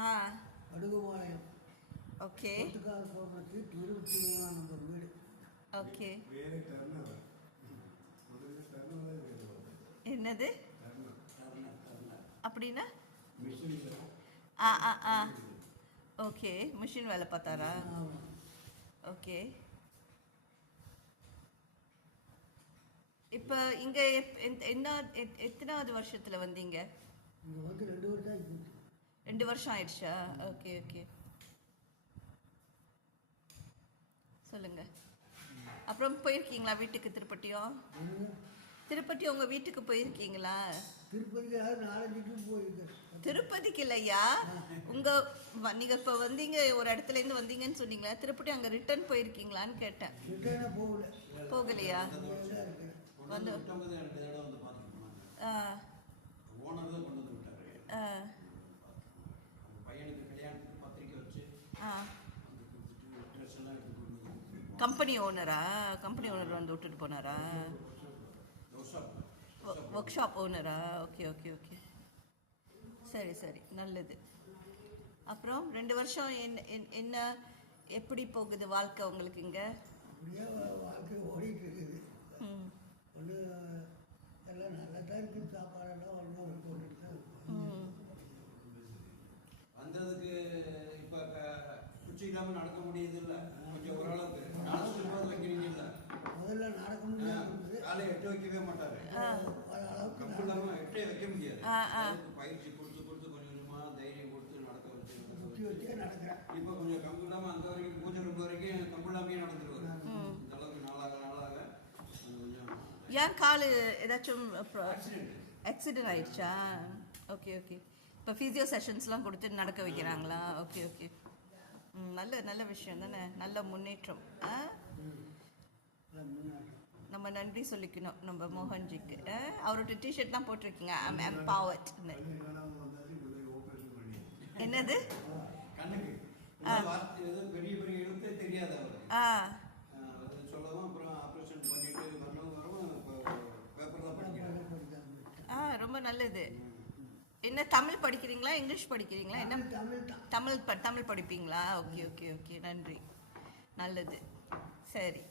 ஆ அடுகுமாலயம் okay கொத்துக்கால் கோபுரத்து 23ஆம் number வீடு. Okay என்னது அப்படின்னா ஆ ஆ ஆ ஓகே மிஷின் வேலை பார்த்தாரா ஆமாம். ஓகே இப்போ இங்கே என்ன எத்தனாவது வருஷத்தில் வந்தீங்க? இங்கே வந்து 2 வருஷம் ஆகிப்போச்சு. 2 வருஷம் ஆயிடுச்சா? ஓகே ஓகே சொல்லுங்க. அப்புறம் போயிருக்கீங்களா வீட்டுக்கு திருப்பட்டியும்? திருப்பதி உங்கள் வீட்டுக்கு போயிருக்கீங்களா? திருப்பதிக்கு 4-5 ட்ரிப் போயிருக்கேன். திருப்பதிக்கு இல்லையா, நீங்கள் இப்போ வந்தீங்க ஒரு இடத்துலேருந்து வந்தீங்கன்னு சொன்னீங்களா, திருப்பதி அங்கே ரிட்டர்ன் போயிருக்கீங்களான்னு கேட்டேன். ரிட்டர்னாக போகல. போகலையா? வந்து ஆ ஓனர் தான் கொண்டு வந்து விட்டாரு. ஆ பையனுக்கு கல்யாணத்துக்கு பத்திரிக்கை வச்சு ஆ ட்ரெஸ் எல்லாம் எடுத்து கொண்டு வந்து கம்பெனி ஓனரா? கம்பெனி ஓனர் வந்து விட்டுட்டு போனாரா? ஒர்க் ஷாப் ஓனரா? ஓகே ஓகே ஓகே சரி சரி நல்லது. அப்புறம் 2 வருஷம் என்ன எப்படி போகுது வாழ்க்கை உங்களுக்கு இங்கே? அப்படியே வாழ்க்கை ஓடிட்டு இருக்குது. ம் ஒன்று எல்லாம் நல்லா தான் இருக்குது. சாப்பாடெல்லாம் ஒன்றும் போட்டுட்டு தான் இருக்கும். ம் வந்ததுக்கு இப்போ குச்சிக்காம நடக்க முடியுது இல்லை, கொஞ்சம் ஓரளவுக்கு நடந்துட்டு போது வைக்கிறீங்க இல்லை. முதல்ல நடக்க முடியாது. காலை 8 வைக்கவே மாட்டாரு. அளவுக்கு கம்பு இல்லாமல் 8 வைக்க முடியாது. ஆ ஆ அதுக்கு பயிற்சி கொடுத்து கொடுத்து கொஞ்சம் கொஞ்சமாக தைரியம் கொடுத்து நடக்க வச்சு சுற்றி வச்சே நடக்கிறேன். இப்போ கொஞ்சம் கம்பு இல்லாமல் அங்கே வரைக்கும் பூஜை ரூம் வரைக்கும் கம்பு இல்லாமே நடந்துருவாரு. ம் இந்த அளவுக்கு நாளாக கொஞ்சம் ஏன் கால் ஏதாச்சும் ஆக்சிடென்ட். ஆக்சிடென்ட் ஆயிடுச்சா? Okay okay. இப்போ ஃபிசியோ செஷன்ஸ்லாம் கொடுத்து நடக்க வைக்கிறாங்களா? ஓகே ஓகே நல்ல நல்ல விஷயம் தானே, நல்ல முன்னேற்றம். ஆ நம்ம நன்றி சொல்லிக்கணும் நம்ம மோகன்ஜிக்கு. அவரோட டிஷர்ட் தான் போட்டிருக்கீங்க, ஐம் எம்பவர்ட்னு. என்னது? கண்ணுக்கு ஏதோ பெரிய பெரிய எழுத்தே தெரியாது அவரு. ஆ சொல்லவும் அப்புறம் ஆப்ரேஷன் பண்ணிட்டு வரவும் பேப்பர் தான் படிக்கிறாங்க. ஆ ரொம்ப நல்லது. என்ன தமிழ் படிக்கிறீங்களா இங்கிலீஷ் படிக்கிறீங்களா? என்ன தமிழ் தான். தமிழ் படிப்பீங்களா? ஓகே ஓகே ஓகே நன்றி நல்லது. சரி